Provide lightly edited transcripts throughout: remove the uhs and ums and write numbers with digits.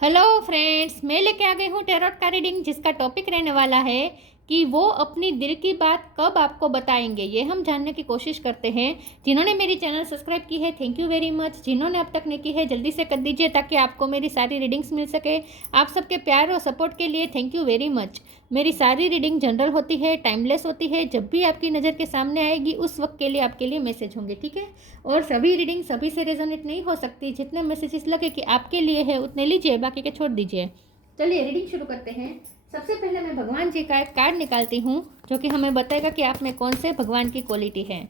Hello friends, मैं लेके आ गई हूँ टैरोट का रीडिंग, जिसका टॉपिक रहने वाला है कि वो अपनी दिल की बात कब आपको बताएंगे। ये हम जानने की कोशिश करते हैं। जिन्होंने मेरी चैनल सब्सक्राइब की है, थैंक यू वेरी मच। जिन्होंने अब तक नहीं की है, जल्दी से कर दीजिए ताकि आपको मेरी सारी रीडिंग्स मिल सके। आप सबके प्यार और सपोर्ट के लिए थैंक यू वेरी मच। मेरी सारी रीडिंग जनरल होती है, टाइमलेस होती है। जब भी आपकी नज़र के सामने आएगी उस वक्त के लिए आपके लिए मैसेज होंगे, ठीक है। और सभी रीडिंग सभी से रेजोनेट नहीं हो सकती। जितने मैसेजेस लगे कि आपके लिए है उतने लीजिए, बाकी के छोड़ दीजिए। चलिए रीडिंग शुरू करते हैं। सबसे पहले मैं भगवान जी का एक कार्ड निकालती हूँ जो कि हमें बताएगा कि आप में कौन से भगवान की क्वालिटी है।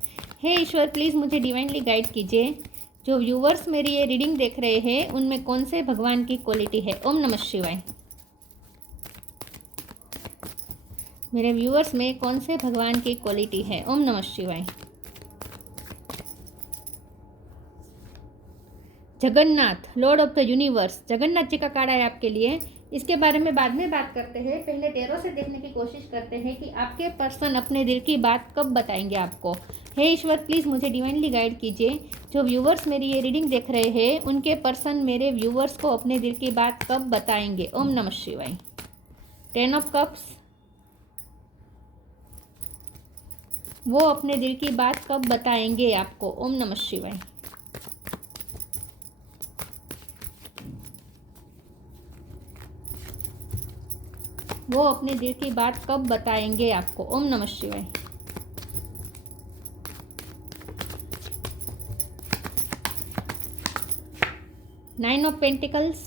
हे ईश्वर, प्लीज़ मुझे डिवाइनली गाइड कीजिए। जो व्यूवर्स मेरी ये रीडिंग देख रहे हैं उनमें कौन से भगवान की क्वालिटी है। ओम नमः शिवाय। मेरे व्यूवर्स में कौन से भगवान की क्वालिटी है। ओम नमः शिवाय। Jagannath, lord of the universe, Jagannath ji का कार्ड है आपके लिए। इसके बारे में बाद में बात करते हैं। पहले टैरो से देखने की कोशिश करते हैं कि आपके पर्सन अपने दिल की बात कब बताएंगे आपको। हे ईश्वर, प्लीज़ मुझे डिवाइनली गाइड कीजिए। जो व्यूवर्स मेरी ये रीडिंग देख रहे हैं उनके पर्सन मेरे व्यूवर्स को अपने दिल की बात कब बताएंगे। ओम नमः शिवाय। 10 ऑफ कप्स, वो अपने दिल की बात कब बताएंगे आपको। ओम नमः शिवाय। वो अपने दिल की बात कब बताएंगे आपको। ओम नमः शिवाय। नाइन ऑफ पेंटिकल्स,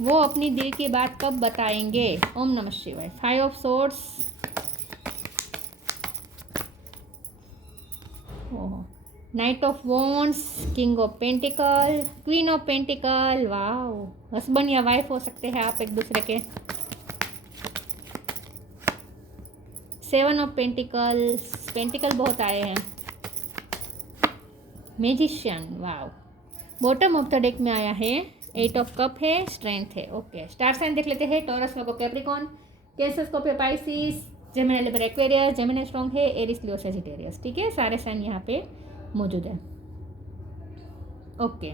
वो अपनी दिल की बात कब बताएंगे। ओम नमः शिवाय। 5 of swords, night of wands, king of pentacle, queen of pentacle. वाह, हस्बैंड या वाइफ हो सकते हैं आप एक दूसरे के। 7 ऑफ पेंटिकल्स, पेंटिकल बहुत आए हैं। मैजिशियन, वाह। बॉटम ऑफ द डेक में आया है 8 ऑफ कप है, स्ट्रेंथ है। ओके, स्टार साइन देख लेते हैं। Taurus, Virgo, Capricorn, Cancer, Scorpio, Pisces, Gemini, Libra, Aquarius, Gemini strong है, एरिस, लियो, सजिटेरियस। ठीक है, सारे साइन यहाँ पे मौजूद है। ओके,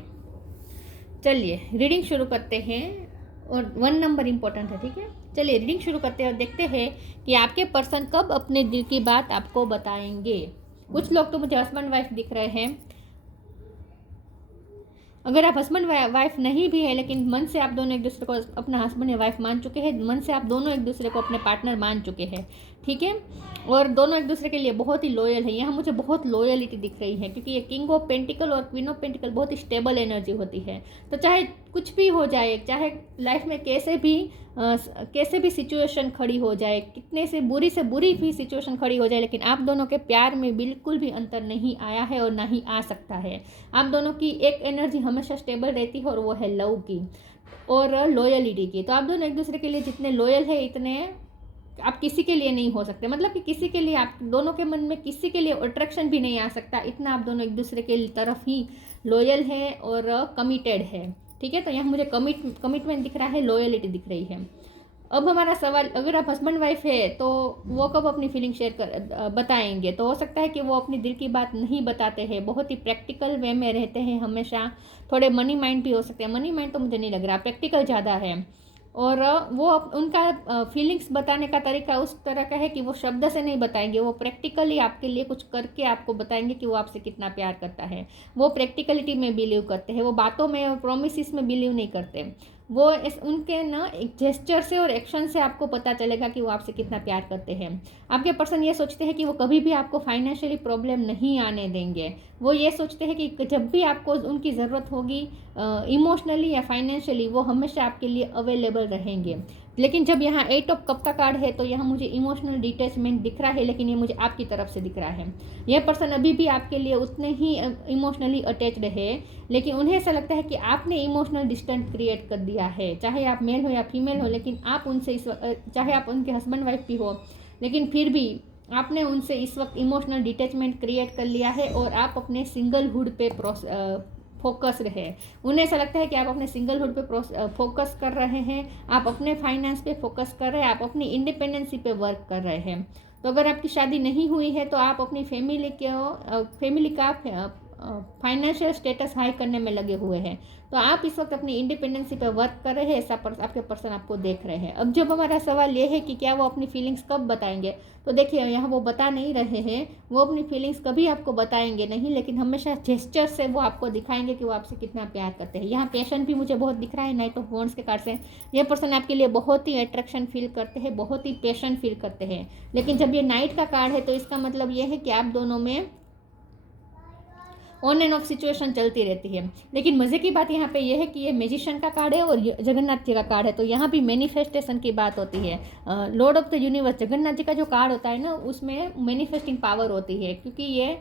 चलिए रीडिंग शुरू करते हैं। और 1 नंबर इंपॉर्टेंट है, ठीक है। चलिए रीडिंग शुरू करते हैं और देखते हैं कि आपके पर्सन कब अपने दिल की बात आपको बताएंगे। कुछ लोग तो मुझे हस्बैंड वाइफ दिख रहे हैं। अगर आप हस्बैंड वाइफ नहीं भी है लेकिन मन से आप दोनों एक दूसरे को अपना हस्बैंड या वाइफ मान चुके हैं, मन से आप दोनों एक दूसरे को अपने पार्टनर मान चुके हैं, ठीक है। और दोनों एक दूसरे के लिए बहुत ही लॉयल है। यहाँ मुझे बहुत लॉयलिटी दिख रही है क्योंकि ये किंग ऑफ पेंटिकल और क्वीन ऑफ पेंटिकल बहुत ही स्टेबल एनर्जी होती है। तो चाहे कुछ भी हो जाए, चाहे लाइफ में कैसे भी सिचुएशन खड़ी हो जाए, कितने से बुरी भी सिचुएशन खड़ी हो जाए, लेकिन आप दोनों के प्यार में बिल्कुल भी अंतर नहीं आया है और ना ही आ सकता है। आप दोनों की एक एनर्जी हमेशा स्टेबल रहती है और वो है लव की और लॉयलिटी की। तो आप दोनों एक दूसरे के लिए जितने लॉयल है इतने आप किसी के लिए नहीं हो सकते। मतलब कि किसी के लिए, आप दोनों के मन में किसी के लिए अट्रैक्शन भी नहीं आ सकता, इतना आप दोनों एक दूसरे के तरफ ही लॉयल है और कमिटेड है, ठीक है। तो यहाँ मुझे कमिटमेंट दिख रहा है, लॉयलिटी दिख रही है। अब हमारा सवाल, अगर आप हस्बैंड वाइफ है तो वो कब अपनी फीलिंग बताएंगे। तो हो सकता है कि वो अपनी दिल की बात नहीं बताते हैं, बहुत ही प्रैक्टिकल वे में रहते हैं हमेशा। थोड़े मनी माइंड भी हो सकते हैं। मनी माइंड तो मुझे नहीं लग रहा, प्रैक्टिकल ज़्यादा है। और वो उनका फीलिंग्स बताने का तरीका उस तरह का है कि वो शब्द से नहीं बताएंगे, वो प्रैक्टिकली आपके लिए कुछ करके आपको बताएंगे कि वो आपसे कितना प्यार करता है। वो प्रैक्टिकलिटी में बिलीव करते हैं, वो बातों में और प्रोमिस में बिलीव नहीं करते। वो उनके ना एक जेस्चर से और एक्शन से आपको पता चलेगा कि वो आपसे कितना प्यार करते हैं। आपके पर्सन ये सोचते हैं कि वो कभी भी आपको फाइनेंशियली प्रॉब्लम नहीं आने देंगे। वो ये सोचते हैं कि जब भी आपको उनकी ज़रूरत होगी इमोशनली या फाइनेंशियली, वो हमेशा आपके लिए अवेलेबल रहेंगे। लेकिन जब यहाँ 8 ऑफ कप का कार्ड है तो यहाँ मुझे इमोशनल डिटैचमेंट दिख रहा है, लेकिन ये मुझे आपकी तरफ से दिख रहा है। यह पर्सन अभी भी आपके लिए उतने ही इमोशनली अटैच्ड है, लेकिन उन्हें ऐसा लगता है कि आपने इमोशनल डिस्टेंस क्रिएट कर दिया है। चाहे आप मेल हो या फीमेल हो, लेकिन आप उनसे चाहे आप उनके हस्बैंड वाइफ भी हो, लेकिन फिर भी आपने उनसे इस वक्त इमोशनल डिटैचमेंट क्रिएट कर लिया है और आप अपने सिंगलहुड पे फोकस्ड है। उन्हें ऐसा लगता है कि आप अपने सिंगलहुड पे फोकस कर रहे हैं, आप अपने फाइनेंस पे फोकस कर रहे हैं, आप अपनी इंडिपेंडेंसी पे वर्क कर रहे हैं। तो अगर आपकी शादी नहीं हुई है तो आप अपनी फैमिली का फाइनेंशियल स्टेटस हाई करने में लगे हुए हैं। तो आप इस वक्त अपनी इंडिपेंडेंसी पे वर्क कर रहे हैं, ऐसा आपके पर्सन आपको देख रहे हैं। अब जब हमारा सवाल ये है कि क्या वो अपनी फीलिंग्स कब बताएंगे, तो देखिए यहाँ वो बता नहीं रहे हैं, वो अपनी फीलिंग्स कभी आपको बताएंगे नहीं, लेकिन हमेशा जेस्चर से वो आपको दिखाएंगे कि वो आपसे कितना प्यार करते हैं। यहाँ पेशेंट भी मुझे बहुत दिख रहा है नाइट ऑफ वॉन्ड्स के कार्ड से। ये पर्सन आपके लिए बहुत ही अट्रैक्शन फील करते हैं, बहुत ही पेशेंट फील करते हैं। लेकिन जब ये नाइट का कार्ड है तो इसका मतलब ये है कि आप दोनों में ऑन एंड ऑफ सिचुएशन चलती रहती है। लेकिन मज़े की बात यहाँ पे ये है कि ये मैजिशियन का कार्ड है और जगन्नाथ जी का कार्ड है, तो यहाँ भी मैनिफेस्टेशन की बात होती है। Lord of the universe Jagannath ji का जो कार्ड होता है ना, उसमें मैनिफेस्टिंग पावर होती है, क्योंकि ये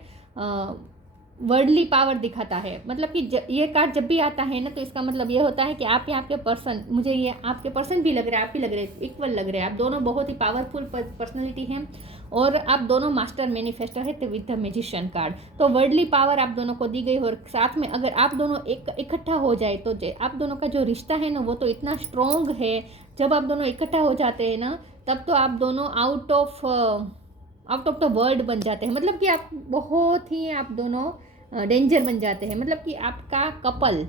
वर्डली पावर दिखाता है। मतलब कि ये कार्ड जब भी आता है ना, तो इसका मतलब ये होता है कि आप यहाँ आपके पर्सन, मुझे ये आपके पर्सन भी लग रहे हैं, आप भी लग रहे हैं, इक्वल लग रहे हैं। आप दोनों बहुत ही पावरफुल पर्सनैलिटी हैं और आप दोनों मास्टर मैनिफेस्टर है विद द मैजिशियन कार्ड। तो वर्डली पावर आप दोनों को दी गई, और साथ में अगर आप दोनों इकट्ठा हो जाए तो आप दोनों का जो रिश्ता है ना, वो तो इतना स्ट्रॉन्ग है। जब आप दोनों इकट्ठा हो जाते हैं ना, तब तो आप दोनों आउट ऑफ द वर्ल्ड बन जाते हैं। मतलब कि आप बहुत ही, आप दोनों डेंजर बन जाते हैं। मतलब कि आपका कपल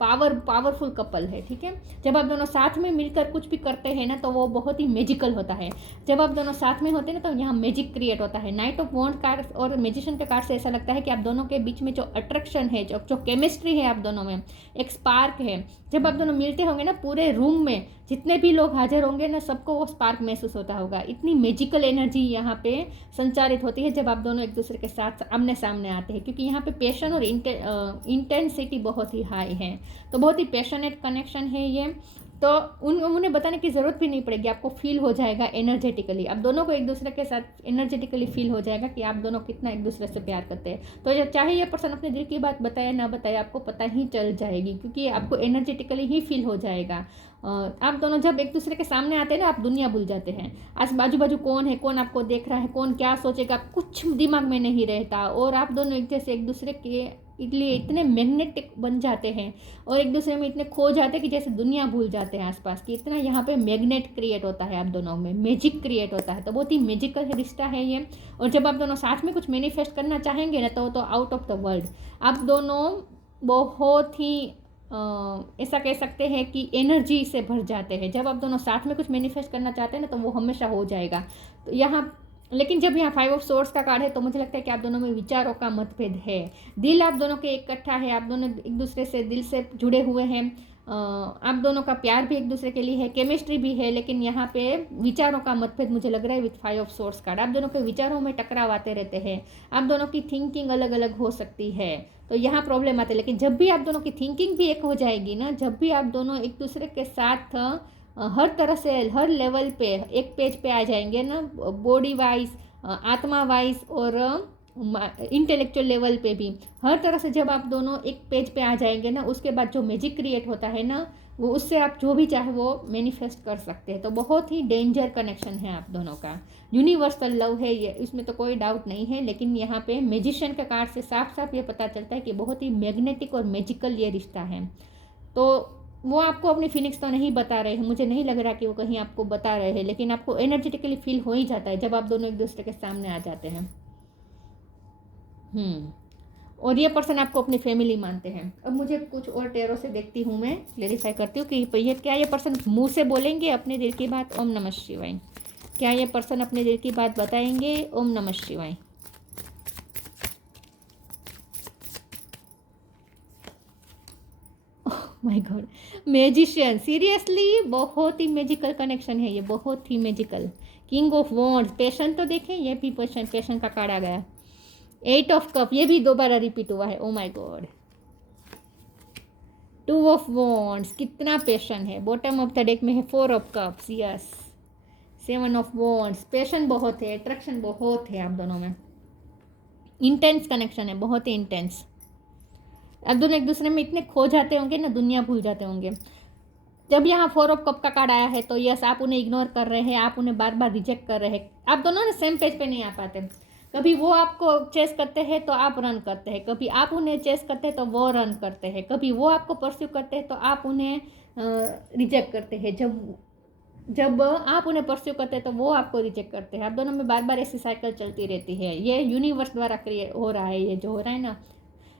पावरफुल कपल है, ठीक है। जब आप दोनों साथ में मिलकर कुछ भी करते हैं ना, तो वो बहुत ही मैजिकल होता है। जब आप दोनों साथ में होते हैं ना, तो यहाँ मैजिक क्रिएट होता है। नाइट ऑफ वॉन्ड कार्ड और मैजिशियन के कार्ड से ऐसा लगता है कि आप दोनों के बीच में जो अट्रैक्शन है, जो केमिस्ट्री है आप दोनों में, एक स्पार्क है। जब आप दोनों मिलते होंगे ना, पूरे रूम में जितने भी लोग हाजिर होंगे ना, सबको वो स्पार्क महसूस होता होगा। इतनी मैजिकल एनर्जी यहाँ पे संचारित होती है जब आप दोनों एक दूसरे के साथ आमने सामने आते हैं, क्योंकि यहाँ पे पैशन और इंटेंसिटी बहुत ही हाई है। तो बहुत ही पैशनेट कनेक्शन है ये। तो उन्हें बताने की ज़रूरत भी नहीं पड़ेगी, आपको फील हो जाएगा एनर्जेटिकली। आप दोनों को एक दूसरे के साथ एनर्जेटिकली फील हो जाएगा कि आप दोनों कितना एक दूसरे से प्यार करते हैं। तो चाहे ये पर्सन अपने दिल की बात बताए ना बताए, आपको पता ही चल जाएगी, क्योंकि आपको एनर्जेटिकली ही फील हो जाएगा। आप दोनों जब एक दूसरे के सामने आते हैं ना, आप दुनिया भूल जाते हैं। आस बाजू कौन है, कौन आपको देख रहा है, कौन क्या सोचेगा, कुछ दिमाग में नहीं रहता। और आप दोनों एक जैसे एक दूसरे के लिए इतने मैग्नेटिक बन जाते हैं और एक दूसरे में इतने खो जाते हैं कि जैसे दुनिया भूल जाते हैं आसपास की। इतना यहाँ पे मैग्नेट क्रिएट होता है, आप दोनों में मैजिक क्रिएट होता है। तो बहुत ही मैजिकल रिश्ता है ये। और जब आप दोनों साथ में कुछ मैनिफेस्ट करना चाहेंगे ना, तो आउट ऑफ द वर्ल्ड आप दोनों बहुत ही ऐसा कह सकते हैं कि एनर्जी से भर जाते हैं। जब आप दोनों साथ में कुछ मैनिफेस्ट करना चाहते हैं ना, तो वो हमेशा हो जाएगा। तो यहाँ लेकिन जब यहाँ 5 ऑफ सोर्ड्स का कार्ड है, तो मुझे लगता है कि आप दोनों में विचारों का मतभेद है। दिल आप दोनों के इकट्ठा है, आप दोनों एक दूसरे से दिल से जुड़े हुए हैं। आप दोनों का प्यार भी एक दूसरे के लिए है, केमिस्ट्री भी है। लेकिन यहाँ पे विचारों का मतभेद मुझे लग रहा है विथ 5 ऑफ सोर्ड्स कार्ड। आप दोनों के विचारों में टकराव आते रहते हैं, आप दोनों की थिंकिंग अलग अलग हो सकती है, तो यहाँ प्रॉब्लम आते हैं। लेकिन जब भी आप दोनों की थिंकिंग भी एक हो जाएगी ना, जब भी आप दोनों एक दूसरे के साथ हर तरह से हर लेवल पे एक पेज पे आ जाएंगे ना, बॉडी वाइज, आत्मा वाइज और इंटेलेक्चुअल लेवल पे भी, हर तरह से जब आप दोनों एक पेज पे आ जाएंगे ना, उसके बाद जो मैजिक क्रिएट होता है ना, वो उससे आप जो भी चाहे वो मैनिफेस्ट कर सकते हैं। तो बहुत ही डेंजर कनेक्शन है आप दोनों का, यूनिवर्सल लव है ये, इसमें तो कोई डाउट नहीं है। लेकिन यहाँ पे मैजिशियन के कार्ड से साफ साफ ये पता चलता है कि बहुत ही मैग्नेटिक और मैजिकल ये रिश्ता है। तो वो आपको अपनी फीलिंग्स तो नहीं बता रहे हैं, मुझे नहीं लग रहा कि वो कहीं आपको बता रहे हैं, लेकिन आपको एनर्जेटिकली फील हो ही जाता है जब आप दोनों एक दूसरे के सामने आ जाते हैं। और ये पर्सन आपको अपनी फैमिली मानते हैं। अब मुझे कुछ और टेरो से देखती हूँ, मैं क्लेरिफाई करती हूँ कि ये क्या ये पर्सन मुंह से बोलेंगे अपने दिल की बात। ओम नमः शिवाय। क्या ये पर्सन अपने दिल की बात बताएंगे? ओम नमः शिवाय। माय गॉड, मैजिशियन, सीरियसली बहुत ही मैजिकल कनेक्शन है ये, बहुत ही magical. King of wands, passion तो देखें, ये भी पैशन का कार्ड आ गया। 8 ऑफ कप, ये भी दोबारा रिपीट हुआ है। ओ माय गॉड, 2 ऑफ वॉन्ड्स, कितना पैशन है। बॉटम ऑफ द डेक में है 4 of cups, yes. 7 of wands, passion बहुत है, अट्रैक्शन बहुत है आप दोनों में, इंटेंस कनेक्शन है, बहुत ही इंटेंस। आप दोनों एक दूसरे में इतने खो जाते होंगे ना, दुनिया भूल जाते होंगे। जब यहाँ 4 ऑफ कप का कार्ड आया है, तो यस, आप उन्हें इग्नोर कर रहे हैं, आप उन्हें बार बार रिजेक्ट कर रहे हैं। आप दोनों ना सेम पेज पे नहीं आ पाते। कभी वो आपको चेस करते हैं तो आप रन करते हैं, कभी आप उन्हें चेस करते हैं तो वो रन करते हैं, कभी वो आपको परस्यू करते हैं तो आप उन्हें रिजेक्ट करते हैं। जब आप उन्हें परस्यू करते हैं तो वो आपको रिजेक्ट करते हैं। आप दोनों में बार बार ऐसी साइकिल चलती रहती है। ये यूनिवर्स द्वारा क्रिएट हो रहा है, ये जो हो रहा है ना,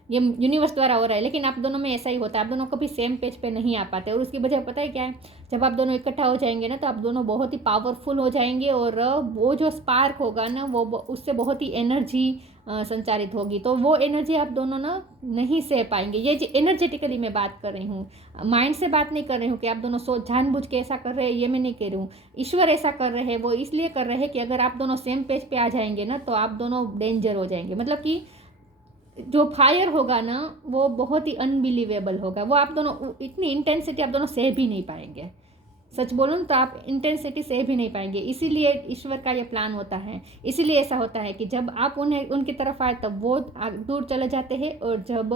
ये यूनिवर्स द्वारा हो रहा है, लेकिन आप दोनों में ऐसा ही होता है, आप दोनों कभी सेम पेज पे नहीं आ पाते। और उसकी वजह पता है क्या है, जब आप दोनों इकट्ठा हो जाएंगे ना तो आप दोनों बहुत ही पावरफुल हो जाएंगे, और वो जो स्पार्क होगा ना वो उससे बहुत ही एनर्जी संचारित होगी। तो वो एनर्जी आप दोनों ना नहीं सह पाएंगे। ये जो एनर्जेटिकली मैं बात कर रही हूँ, माइंड से बात नहीं कर रही हूँ कि आप दोनों जानबूझ के ऐसा कर रहे हैं, ये मैं नहीं कह रही हूँ। ईश्वर ऐसा कर रहे हैं, वो इसलिए कर रहे हैं कि अगर आप दोनों सेम पेज पे आ जाएंगे ना तो आप दोनों डेंजर हो जाएंगे। मतलब कि जो फायर होगा ना वो बहुत ही अनबिलीवेबल होगा। वो आप दोनों इतनी इंटेंसिटी आप दोनों सह भी नहीं पाएंगे। सच बोलूँ तो आप इंटेंसिटी सह भी नहीं पाएंगे। इसीलिए ईश्वर का ये प्लान होता है। इसीलिए ऐसा होता है कि जब आप उनकी तरफ आए तब वो दूर चले जाते हैं, और जब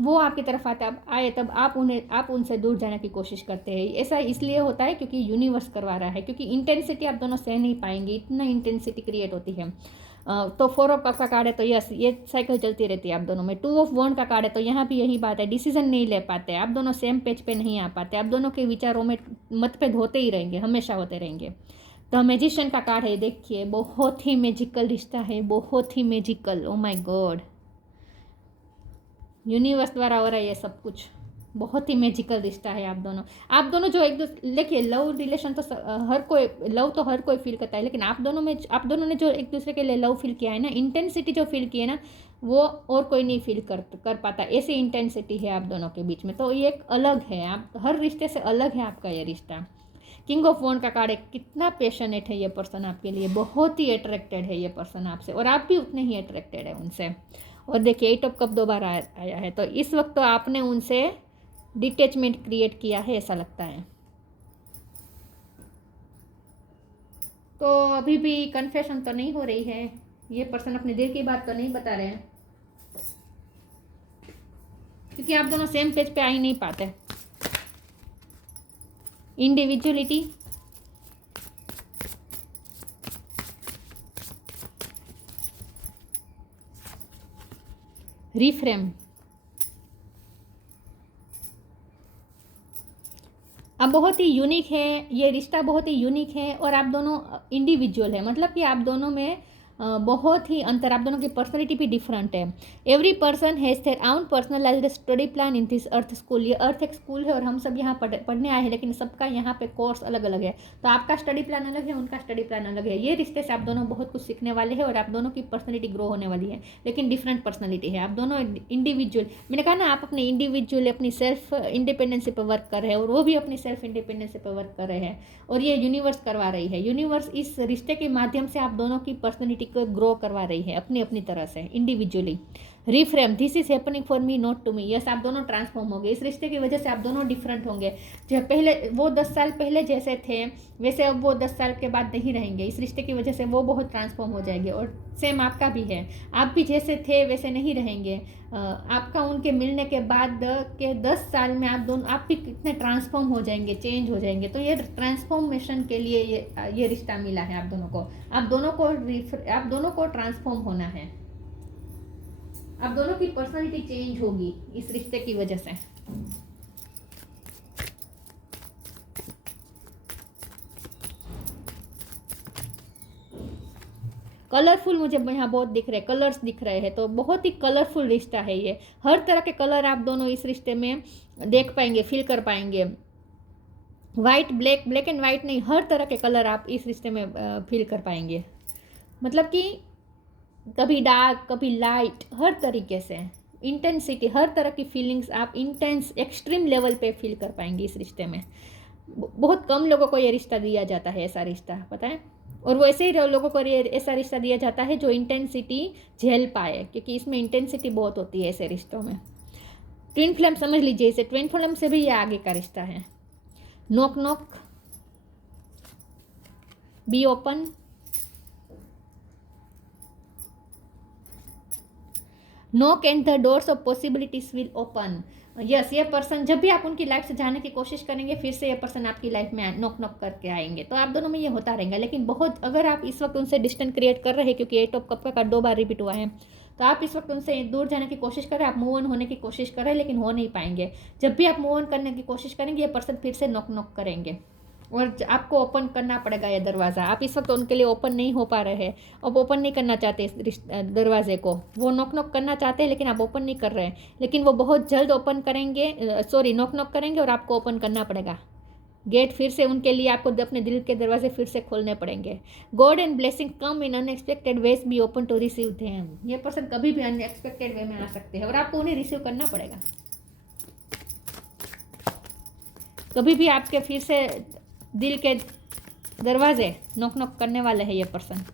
वो आपकी तरफ आए तब आप उनसे दूर जाने की कोशिश करते हैं। ऐसा इसलिए होता है क्योंकि यूनिवर्स करवा रहा है, क्योंकि इंटेंसिटी आप दोनों सह नहीं पाएंगे, इतना इंटेंसिटी क्रिएट होती है। तो 4 ऑफ कप का कार्ड है तो यस, ये साइकिल चलती रहती है आप दोनों में। 2 ऑफ वॉन्ड का कार्ड है तो यहाँ भी यही बात है, डिसीजन नहीं ले पाते आप दोनों, सेम पेज पे नहीं आ पाते आप दोनों के विचारों में मतभेद होते ही रहेंगे, हमेशा होते रहेंगे। तो मैजिशियन का कार्ड है, देखिए बहुत ही मैजिकल रिश्ता है, बहुत ही magical. Oh my god, universe द्वारा हो रहा है ये सब कुछ, बहुत ही मैजिकल रिश्ता है आप दोनों जो एक दूसरे, देखिए लव रिलेशन तो हर कोई फील करता है, लेकिन आप दोनों ने जो एक दूसरे के लिए लव फील किया है ना, इंटेंसिटी जो फील की है ना, वो और कोई नहीं फील कर पाता। ऐसी इंटेंसिटी है आप दोनों के बीच में, तो ये एक अलग है, आप हर रिश्ते से अलग है आपका ये रिश्ता। किंग ऑफ वॉन्ड का कार्ड है, कितना पैशनेट है ये पर्सन आपके लिए, बहुत ही अट्रैक्टेड है ये पर्सन आपसे, और आप भी उतने ही अट्रैक्टेड है उनसे। और देखिए 8 ऑफ कप 2 बार आया है, तो इस वक्त तो आपने उनसे डिटैचमेंट क्रिएट किया है ऐसा लगता है। तो अभी भी कन्फेशन तो नहीं हो रही है, ये पर्सन अपने दिल की बात तो नहीं बता रहे हैं, क्योंकि आप दोनों सेम पेज पे आ ही नहीं पाते। इंडिविजुअलिटी, रिफ्रेम, अब बहुत ही यूनिक है ये रिश्ता, बहुत ही यूनिक है, और आप दोनों इंडिविजुअल है, मतलब कि आप दोनों में बहुत ही अंतर, आप दोनों की पर्सनैलिटी भी डिफरेंट है। एवरी पर्सन हैज़ देयर आउन personalised study plan in this earth school. ये अर्थ एक स्कूल है और हम सब यहाँ पढ़ने आए हैं, लेकिन सबका यहाँ पे कोर्स अलग अलग है। तो आपका स्टडी प्लान अलग है, उनका स्टडी प्लान अलग है। ये रिश्ते से आप दोनों बहुत कुछ सीखने वाले हैं, और आप दोनों की पर्सनैलिटी ग्रो होने वाली है, लेकिन डिफरेंट पर्सनैलिटी है। आप दोनों इंडिविजुअल, मैंने कहा ना, आप अपने इंडिविजुअल अपनी सेल्फ इंडिपेंडेंसी पर वर्क कर रहे हैं, और वो भी अपनी सेल्फ इंडिपेंडेंसी पर वर्क कर रहे हैं, और ये यूनिवर्स करवा रही है। यूनिवर्स इस रिश्ते के माध्यम से आप दोनों की पर्सनैलिटी को ग्रो करवा रही है अपनी अपनी तरह से, individually. Reframe, this is happening for me not to me. Yes, आप दोनों ट्रांसफॉर्म होंगे इस रिश्ते की वजह से, आप दोनों डिफरेंट होंगे। जो पहले वो 10 साल पहले जैसे थे वैसे अब वो 10 साल के बाद नहीं रहेंगे। इस रिश्ते की वजह से वो बहुत ट्रांसफॉर्म हो जाएंगे, और सेम आपका भी है, आप भी जैसे थे वैसे नहीं रहेंगे। आपका उनके मिलने के बाद के 10 साल में आप भी कितने ट्रांसफॉर्म हो जाएंगे, चेंज हो जाएंगे। तो ये ट्रांसफॉर्मेशन के लिए ये रिश्ता मिला है आप दोनों को। आप दोनों को ट्रांसफॉर्म होना है, आप दोनों की पर्सनालिटी चेंज होगी इस रिश्ते की वजह से। कलरफुल मुझे यहाँ बहुत दिख रहे हैं, कलर्स दिख रहे हैं, तो बहुत ही कलरफुल रिश्ता है ये। हर तरह के कलर आप दोनों इस रिश्ते में देख पाएंगे, फील कर पाएंगे। वाइट, ब्लैक एंड वाइट नहीं, हर तरह के कलर आप इस रिश्ते में फील कर पाएंगे। मतलब कि कभी डार्क, कभी लाइट, हर तरीके से इंटेंसिटी, हर तरह की फीलिंग्स आप इंटेंस एक्सट्रीम लेवल पे फील कर पाएंगे इस रिश्ते में। बहुत कम लोगों को ये रिश्ता दिया जाता है, ऐसा रिश्ता, पता है। और वो ऐसे ही लोगों को ऐसा रिश्ता दिया जाता है जो इंटेंसिटी झेल पाए, क्योंकि इसमें इंटेंसिटी बहुत होती है ऐसे रिश्तों में। ट्विन फ्लेम समझ लीजिए इसे, ट्विन फ्लेम से भी ये आगे का रिश्ता है। Knock knock, be open, knock and the doors of possibilities will open. Yes, ये पर्सन जब भी आप उनकी लाइफ से जाने की कोशिश करेंगे, फिर से ये पर्सन आपकी लाइफ में नॉक नॉक करके आएंगे। तो आप दोनों में ये होता रहेगा, लेकिन बहुत अगर आप इस वक्त उनसे डिस्टेंस क्रिएट कर रहे हैं, क्योंकि 8 ऑफ कप का कार्ड 2 बार रिपीट हुआ है, तो आप इस वक्त उनसे दूर जाने की कोशिश कर रहे हैं, आप मूव ऑन होने की कोशिश कर रहे हैं, लेकिन हो नहीं पाएंगे। जब भी आप मूव ऑन करने की कोशिश करेंगे, ये पर्सन फिर से नॉक नॉक करेंगे, और आपको ओपन करना पड़ेगा ये दरवाज़ा। आप इस वक्त उनके लिए ओपन नहीं हो पा रहे हैं, आप ओपन नहीं करना चाहते इस दरवाजे को। वो नॉक नॉक करना चाहते हैं लेकिन आप ओपन नहीं कर रहे हैं, लेकिन वो बहुत जल्द ओपन करेंगे, नॉक नॉक करेंगे और आपको ओपन करना पड़ेगा गेट। फिर से उनके लिए आपको अपने दिल के दरवाजे फिर से खोलने पड़ेंगे। God and blessing come in unexpected ways, be open to receive them. ये पर्सन कभी भी अनएक्सपेक्टेड वे में आ सकते हैं और आपको उन्हें रिसीव करना पड़ेगा। कभी भी आपके फिर से दिल के दरवाजे नॉक नॉक करने वाले हैं ये पर्सन।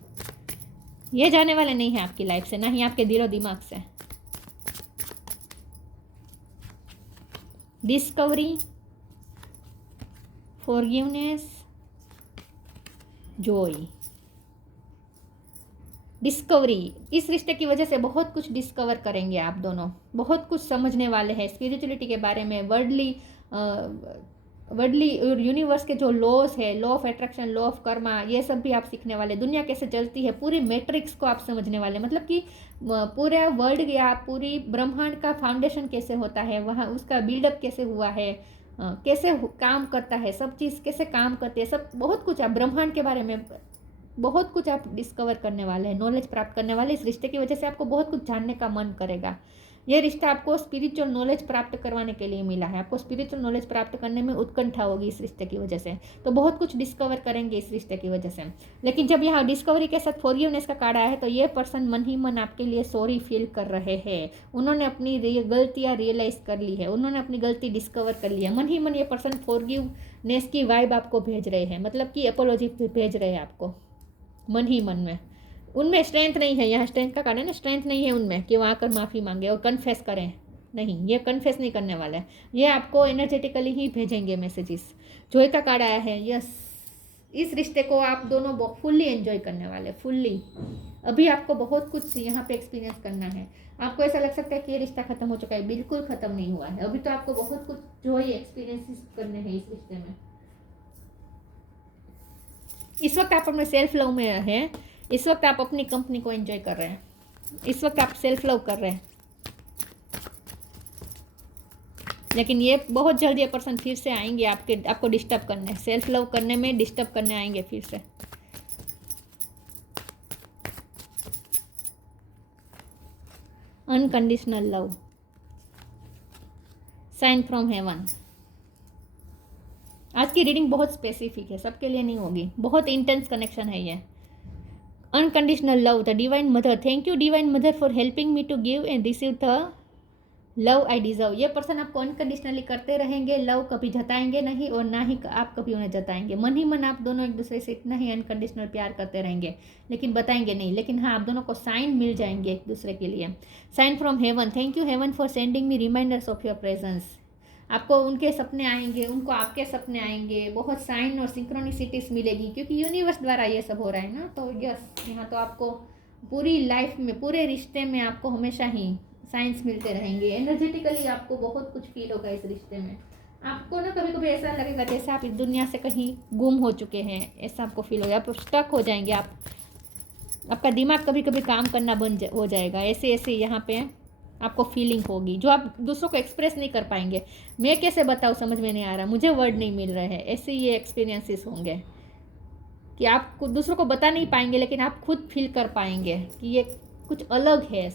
ये जाने वाले नहीं है आपकी लाइफ से, ना ही आपके दिलो दिमाग से। Discovery, forgiveness, Joy. डिस्कवरी, इस रिश्ते की वजह से बहुत कुछ डिस्कवर करेंगे आप दोनों, बहुत कुछ समझने वाले हैं स्पिरिचुअलिटी के बारे में, वर्डली और यूनिवर्स के जो लॉस है, law of attraction, law of Karma, ये सब भी आप सीखने वाले। दुनिया कैसे चलती है, पूरी मैट्रिक्स को आप समझने वाले, मतलब कि पूरा वर्ल्ड या पूरी ब्रह्मांड का फाउंडेशन कैसे होता है, वहाँ उसका बिल्डअप कैसे हुआ है, कैसे काम करता है, सब चीज़ कैसे काम करती है, सब बहुत कुछ आप ब्रह्मांड के बारे में बहुत कुछ आप डिस्कवर करने वाले हैं, नॉलेज प्राप्त करने वाले। इस रिश्ते की वजह से आपको बहुत कुछ जानने का मन करेगा। ये रिश्ता आपको स्पिरिचुअल नॉलेज प्राप्त करवाने के लिए मिला है। आपको स्पिरिचुअल नॉलेज प्राप्त करने में उत्कंठा होगी इस रिश्ते की वजह से, तो बहुत कुछ डिस्कवर करेंगे इस रिश्ते की वजह से। लेकिन जब यहाँ डिस्कवरी के साथ फॉरगिवनेस का कार्ड आया है, तो ये पर्सन मन ही मन आपके लिए सॉरी फील कर रहे हैं। उन्होंने अपनी गलतियाँ रियलाइज कर ली है, उन्होंने अपनी गलती डिस्कवर कर ली है। मन ही मन ये पर्सन फॉरगिवनेस की वाइब आपको भेज रहे हैं, मतलब कि अपोलॉजी भेज रहे हैं आपको मन ही मन में। उनमें स्ट्रेंथ नहीं है, यहाँ स्ट्रेंथ का कारण है, स्ट्रेंथ नहीं है उनमें कि वो आकर माफ़ी मांगे और कन्फेस करें। नहीं, ये कन्फेस नहीं करने वाला है, ये आपको एनर्जेटिकली ही भेजेंगे मैसेजेस। जॉय का कार्ड आया है, यस, इस रिश्ते को आप दोनों फुल्ली एंजॉय करने वाले, फुल्ली। अभी आपको बहुत कुछ यहाँ पे एक्सपीरियंस करना है। आपको ऐसा लग सकता है कि ये रिश्ता खत्म हो चुका है, बिल्कुल खत्म नहीं हुआ है। अभी तो आपको बहुत कुछ जॉय एक्सपीरियंस करने हैं इस रिश्ते में। इस वक्त आप अपने सेल्फ लव में हैं, इस वक्त आप अपनी कंपनी को एंजॉय कर रहे हैं, इस वक्त आप सेल्फ लव कर रहे हैं। लेकिन ये बहुत जल्द ये पर्सन फिर से आएंगे आपको डिस्टर्ब करने, सेल्फ लव करने में डिस्टर्ब करने आएंगे फिर से। Unconditional love, sign from heaven. आज की रीडिंग बहुत स्पेसिफिक है, सबके लिए नहीं होगी, बहुत इंटेंस कनेक्शन है ये। Unconditional love, the divine mother, thank you divine mother for helping me to give and receive the love I deserve. ये पर्सन आपको अनकंडीशनली करते रहेंगे लव, कभी जताएंगे नहीं और ना ही आप कभी उन्हें जताएंगे। मन ही मन आप दोनों एक दूसरे से इतना ही अनकंडीशनल प्यार करते रहेंगे, लेकिन बताएंगे नहीं। लेकिन हाँ, आप दोनों को साइन मिल जाएंगे एक दूसरे के लिए। Sign from heaven, thank you heaven for sending me reminders of your presence. आपको उनके सपने आएंगे, उनको आपके सपने आएंगे, बहुत साइन और सिंक्रोनिसिटीज मिलेगी, क्योंकि यूनिवर्स द्वारा ये सब हो रहा है ना। तो यस, यहाँ तो आपको पूरी लाइफ में, पूरे रिश्ते में आपको हमेशा ही साइंस मिलते रहेंगे। एनर्जेटिकली आपको बहुत कुछ फील होगा इस रिश्ते में। आपको ना कभी कभी ऐसा लगेगा जैसे आप इस दुनिया से कहीं गुम हो चुके हैं, ऐसा आपको फील होगा। आप स्टक हो जाएंगे, आपका दिमाग कभी कभी काम करना बंद हो जाएगा। ऐसे ऐसे यहाँ पे आपको फीलिंग होगी जो आप दूसरों को एक्सप्रेस नहीं कर पाएंगे। मैं कैसे बताऊँ, समझ में नहीं आ रहा, मुझे वर्ड नहीं मिल रहे हैं। ऐसे ये एक्सपीरियंसेस होंगे कि आप दूसरों को बता नहीं पाएंगे, लेकिन आप खुद फील कर पाएंगे कि ये कुछ अलग है।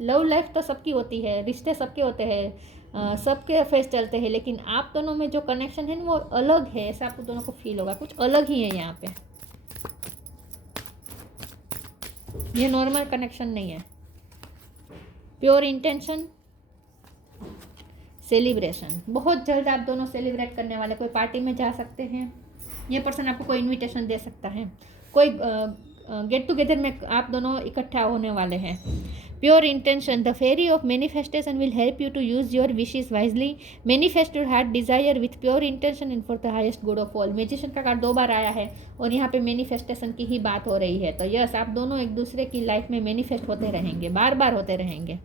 लव लाइफ तो सबकी होती है, रिश्ते सबके होते हैं, सबके फेस चलते हैं, लेकिन आप दोनों में जो कनेक्शन है वो अलग है। ऐसा आपको दोनों को फील होगा, कुछ अलग ही है यहाँ पे। ये नॉर्मल कनेक्शन नहीं है। प्योर इंटेंशन, सेलिब्रेशन, बहुत जल्द आप दोनों सेलिब्रेट करने वाले। कोई पार्टी में जा सकते हैं, ये पर्सन आपको कोई इनविटेशन दे सकता है, कोई गेट टुगेदर में आप दोनों इकट्ठा होने वाले हैं। Pure intention, the fairy of manifestation will help you to use your wishes wisely, manifest your heart desire with pure intention and for the highest good of all. Magician का card 2 बार आया है और यहाँ पे मैनिफेस्टेशन की ही बात हो रही है। तो यस, आप दोनों एक दूसरे की लाइफ में मैनिफेस्ट होते रहेंगे, बार बार होते रहेंगे।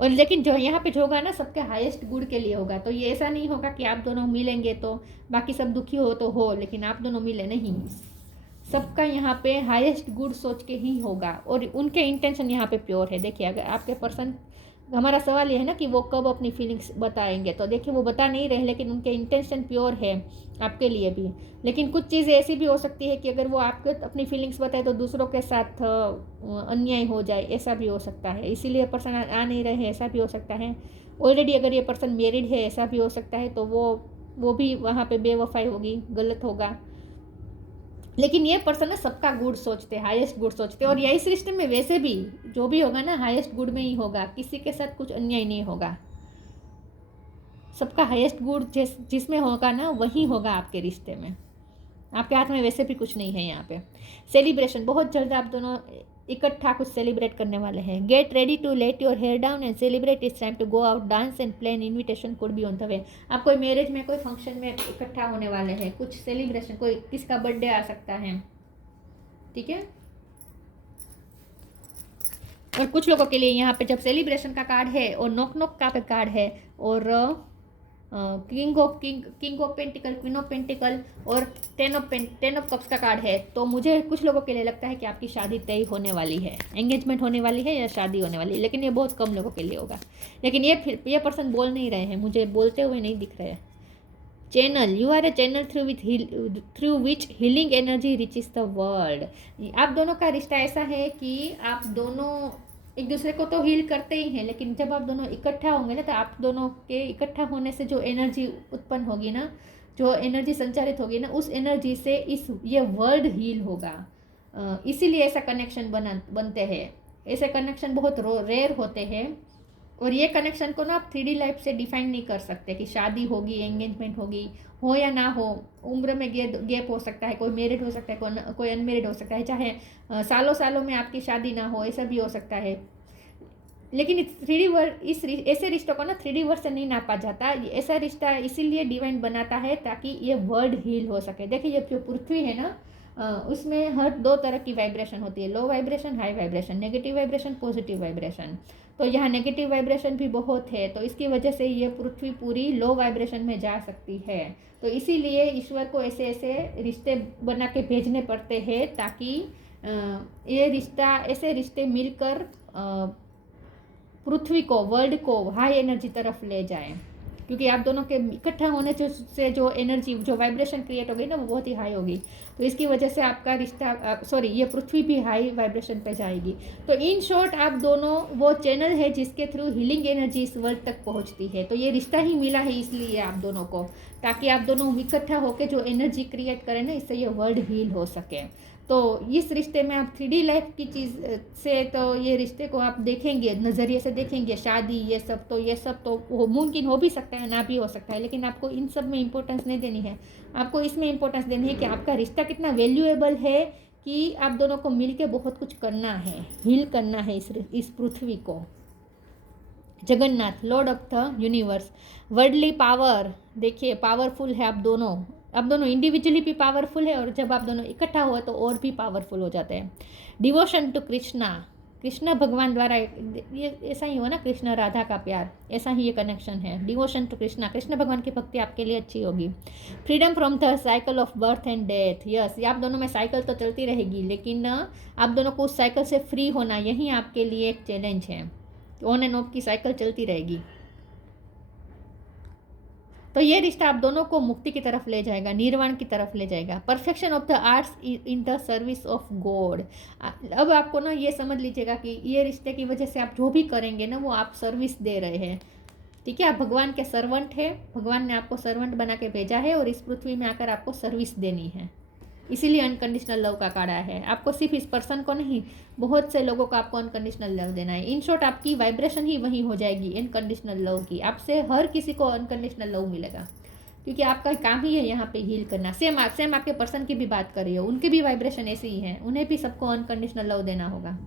और लेकिन जो यहाँ पे जो होगा ना, सबके हाईएस्ट गुड के लिए होगा। तो ये ऐसा नहीं होगा कि आप दोनों मिलेंगे तो बाकी सब दुखी हो तो हो, लेकिन आप दोनों मिले नहीं। सबका यहाँ पे हाईएस्ट गुड सोच के ही होगा और उनके इंटेंशन यहाँ पे प्योर है। देखिए, अगर आपके पर्सन हमारा सवाल ये है ना कि वो कब अपनी फीलिंग्स बताएंगे। तो देखिए वो बता नहीं रहे, लेकिन उनके इंटेंशन प्योर है आपके लिए भी। लेकिन कुछ चीज़ें ऐसी भी हो सकती है कि अगर वो आपको अपनी फीलिंग्स बताए तो दूसरों के साथ अन्याय हो जाए, ऐसा भी हो सकता है। इसीलिए पर्सन आ नहीं रहे हैं, ऐसा भी हो सकता है। ऑलरेडी अगर ये पर्सन मैरिड है, ऐसा भी हो सकता है। तो वो भी वहाँ पे बेवफाई होगी, गलत होगा। लेकिन ये पर्सन ना सबका गुड सोचते हैं, हाईएस्ट गुड सोचते हैं। और ये इस रिश्ते में वैसे भी जो भी होगा ना हाईएस्ट गुड में ही होगा, किसी के साथ कुछ अन्याय नहीं होगा। सबका हाईएस्ट गुड जिसमें होगा ना वही होगा आपके रिश्ते में। आपके हाथ में वैसे भी कुछ नहीं है यहाँ पे। सेलिब्रेशन, बहुत जल्द आप दोनों इकट्ठा कुछ सेलिब्रेट करने वाले हैं। Get ready to let your hair down and celebrate, it's time to go out, dance and plan, invitation could be on the way. आप कोई मैरिज में, कोई फंक्शन में इकट्ठा होने वाले हैं, कुछ सेलिब्रेशन, कोई किसका बर्थडे आ सकता है, ठीक है। और कुछ लोगों के लिए यहाँ पे जब सेलिब्रेशन का कार्ड है और नॉक नॉक का पे कार्ड है और king of pentacle, queen of pentacle और टेन ऑफ कप्स का कार्ड है, तो मुझे कुछ लोगों के लिए लगता है कि आपकी शादी तय होने वाली है, एंगेजमेंट होने वाली है या शादी होने वाली है। लेकिन ये बहुत कम लोगों के लिए होगा। लेकिन ये पर्सन बोल नहीं रहे हैं, मुझे बोलते हुए नहीं दिख रहे हैं। Channel, you are a channel through which healing energy reaches the world. आप दोनों का रिश्ता ऐसा है कि आप दोनों एक दूसरे को तो हील करते ही हैं, लेकिन जब आप दोनों इकट्ठा होंगे ना, तो आप दोनों के इकट्ठा होने से जो एनर्जी उत्पन्न होगी ना, जो एनर्जी संचारित होगी ना, उस एनर्जी से ये वर्ल्ड हील होगा। इसीलिए ऐसा कनेक्शन बनते हैं। ऐसे कनेक्शन बहुत रेयर होते हैं। और ये कनेक्शन को ना आप 3D लाइफ से डिफाइन नहीं कर सकते कि शादी होगी, एंगेजमेंट होगी, हो या ना हो। उम्र में गैप हो सकता है, कोई मैरिड हो सकता है, कोई अनमेरिड हो सकता है, चाहे सालों सालों में आपकी शादी ना हो, ऐसा भी हो सकता है। लेकिन 3D वर्ड, ऐसे रिश्तों को ना 3D वर्ड से नहीं नापा जाता। ऐसा रिश्ता इसीलिए डिवाइन बनाता है ताकि ये वर्ड हील हो सके। देखिए ये जो पृथ्वी है ना, उसमें हर 2 तरह की वाइब्रेशन होती है, low vibration, high vibration, negative vibration, positive vibration. तो यहाँ नेगेटिव वाइब्रेशन भी बहुत है, तो इसकी वजह से ये पृथ्वी पूरी लो वाइब्रेशन में जा सकती है। तो इसीलिए ईश्वर को ऐसे ऐसे रिश्ते बना के भेजने पड़ते हैं ताकि ये रिश्ता, ऐसे रिश्ते मिलकर पृथ्वी को, वर्ल्ड को हाई एनर्जी तरफ ले जाएं। क्योंकि आप दोनों के इकट्ठा होने से जो एनर्जी, जो वाइब्रेशन क्रिएट होगी ना, वो बहुत ही हाई होगी। तो इसकी वजह से आपका रिश्ता, ये पृथ्वी भी हाई वाइब्रेशन पे जाएगी। तो इन शॉर्ट आप दोनों वो चैनल है जिसके थ्रू हीलिंग एनर्जी इस वर्ल्ड तक पहुंचती है। तो ये रिश्ता ही मिला है इसलिए आप दोनों को, ताकि आप दोनों इकट्ठा होकर जो एनर्जी क्रिएट करें ना, इससे ये वर्ल्ड हील हो सके। तो इस रिश्ते में आप 3D लाइफ की चीज़ से, तो ये रिश्ते को आप देखेंगे, नज़रिए से देखेंगे, शादी ये सब तो वो मुमकिन हो भी सकता है, ना भी हो सकता है। लेकिन आपको इन सब में इम्पोर्टेंस नहीं देनी है। आपको इसमें इम्पोर्टेंस देनी है कि आपका रिश्ता कितना वैल्यूएबल है, कि आप दोनों को मिल के बहुत कुछ करना है, हील करना है इस पृथ्वी को। Jagannath, lord of the universe, worldly power, देखिए पावरफुल है आप दोनों इंडिविजुअली भी पावरफुल है, और जब आप दोनों इकट्ठा हुआ तो और भी पावरफुल हो जाते हैं। डिवोशन टू कृष्णा भगवान द्वारा, ये ऐसा ही हुआ ना, कृष्णा राधा का प्यार, ऐसा ही ये कनेक्शन है। डिवोशन टू कृष्ण भगवान की भक्ति आपके लिए अच्छी होगी। Freedom from the cycle of birth and death, yes, ये आप दोनों में साइकिल तो चलती रहेगी, लेकिन आप दोनों को उस साइकिल से फ्री होना, यही आपके लिए एक चैलेंज है। ऑन एंड ऑफ की साइकिल चलती रहेगी। तो ये रिश्ता आप दोनों को मुक्ति की तरफ ले जाएगा, निर्वाण की तरफ ले जाएगा। Perfection of the arts in the service of God. अब आपको ना ये समझ लीजिएगा कि ये रिश्ते की वजह से आप जो भी करेंगे ना, वो आप सर्विस दे रहे हैं, ठीक है। आप भगवान के सर्वेंट है, भगवान ने आपको सर्वेंट बना के भेजा है, और इस पृथ्वी में आकर आपको सर्विस देनी है। इसीलिए अनकंडीशनल लव का कार्ड आया है। आपको सिर्फ इस पर्सन को नहीं, बहुत से लोगों को आपको अनकंडीशनल लव देना है। इन शॉर्ट आपकी वाइब्रेशन ही वही हो जाएगी अनकंडीशनल लव की। आपसे हर किसी को अनकंडीशनल लव मिलेगा, क्योंकि आपका काम ही है यहाँ पे हील करना। सेम आपके पर्सन की भी बात कर रही हो, उनकी भी वाइब्रेशन ऐसी ही है, उन्हें भी सबको अनकंडीशनल लव देना होगा।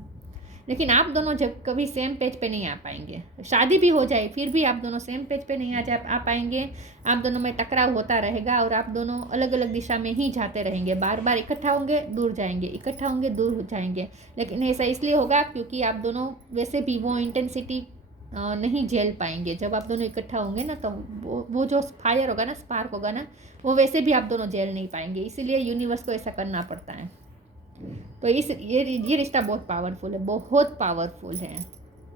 लेकिन आप दोनों जब कभी सेम पेज पे नहीं आ पाएंगे, शादी भी हो जाए फिर भी आप दोनों सेम पेज पे नहीं आ पाएंगे। आप दोनों में टकराव होता रहेगा, और आप दोनों अलग अलग दिशा में ही जाते रहेंगे। बार बार इकट्ठा होंगे, दूर जाएंगे, इकट्ठा होंगे, दूर जाएंगे। लेकिन ऐसा इसलिए होगा क्योंकि आप दोनों वैसे भी वो इंटेंसिटी नहीं झेल पाएंगे। जब आप दोनों इकट्ठा होंगे ना, तो वो जो फायर होगा ना, स्पार्क होगा ना, वो वैसे भी आप दोनों झेल नहीं पाएंगे। इसीलिए यूनिवर्स को ऐसा करना पड़ता है। तो ये रिश्ता बहुत पावरफुल है, बहुत पावरफुल है।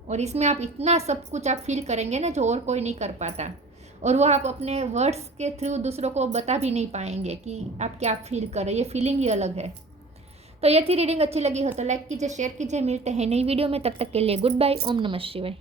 और इसमें आप इतना सब कुछ आप फील करेंगे ना जो और कोई नहीं कर पाता, और वो आप अपने वर्ड्स के थ्रू दूसरों को बता भी नहीं पाएंगे कि आप क्या फील कर रहे हैं। ये फीलिंग ही अलग है। तो ये थी रीडिंग। अच्छी लगी हो तो लाइक कीजिए, शेयर कीजिए। मिलते हैं नई वीडियो में, तब तक के लिए गुड बाय। ओम नमः शिवाय।